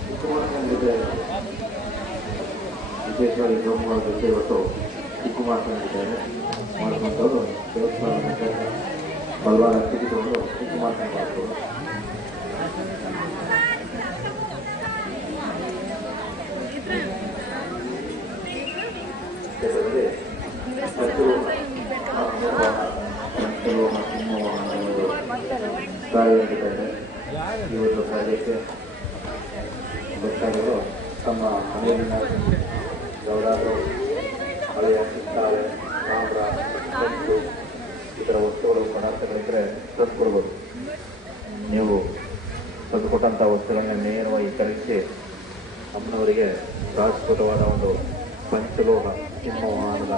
ಚಿಕ್ಕಮಗಳೂರಿನಲ್ಲಿದೆ ವಿಶೇಷವಾಗಿ ಜೋಮಗಳ ಜೊತೆ ಇವತ್ತು ಚಿಕ್ಕಮಾಸನಿದ್ದಾರೆ ಮಾಡಿಕೊಂಡವರು ದೇವಸ್ಥಾನದ ಬಲವಾರ ತೆಗೆದುಕೊಂಡು ಚಿಕ್ಕಮಾಸನ ಮಾಡಿದ್ರು ಇದರಲ್ಲಿ ಪಂಚಲೋಹ ಪಂಚಲೋಹ ಒಂದು ಕಾರ್ಯಕ್ಕೆ ಭಕ್ತಾದಿಗಳು ತಮ್ಮ ಮನೆಯಲ್ಲಿನ ಯಾವುದಾದ್ರೂ ಹಳೆಯ ಕಿತ್ತಾಳೆ ತಾಮ್ರ ಇತರ ವಸ್ತುಗಳು ಪದಾರ್ಥಗಳಿದ್ದರೆ ತಂದುಕೊಡ್ಬೋದು ನೀವು ತಂದುಕೊಟ್ಟಂಥ ವಸ್ತುಗಳನ್ನ ನೇರವಾಗಿ ಕಳಿಸಿ ಅಮ್ಮನವರಿಗೆ ಶಾಶ್ವತವಾದ ಒಂದು ಪಂಚಲೋಹ, ಸಿಂಹವಾಹನದ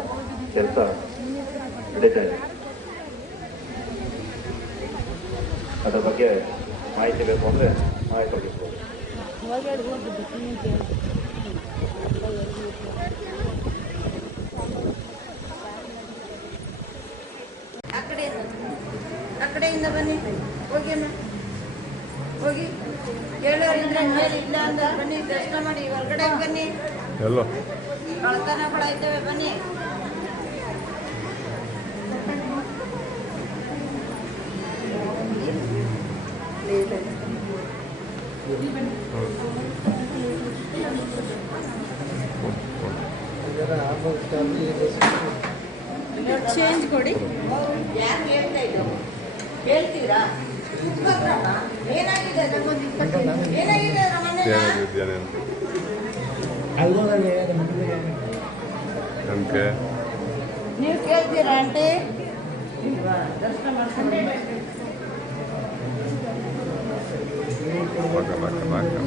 ಕೆಲಸ ನಡೀತಾ ಇದೆ. ಅದರ ಬಗ್ಗೆ ಮಾಹಿತಿ ಬೇಕು ಅಂದರೆ ಮಾಹಿತಿ ಕೊಡಿಸ್ಬೋದು ಆ ಕಡೆಯಿಂದ ಆ ಕಡೆಯಿಂದ ಬನ್ನಿ. ಹೋಗಿ ಅಮ್ಮ. ಹೋಗಿ. ಮೇಲೆ ಇಲ್ಲ ಅಂತ ಬನ್ನಿ ದರ್ಶನ ಮಾಡಿ. ಹೊರಗಡೆ ಬನ್ನಿ. ಎಲ್ಲೋ. ಕಳ್ತನ ಕೂಡ ಇದ್ದೇವೆ ಬನ್ನಿ. ಚೇಂಜ್ ಕೊಡಿ. ಯಾಕೆ ಹೇಳ್ತಾ ಇದ್ದು ಹೇಳ್ತೀರಾ. ಏನಾಗಿದೆ ಏನಾಗಿದೆ ನೀವು ಕೇಳ್ತೀರಾ ಆಂಟಿ? ದರ್ಶನ ಮಾಡ್ಕೊಂಡು ಬಾಕ ಬಾಕ ಬಾಕ ಬಾಕ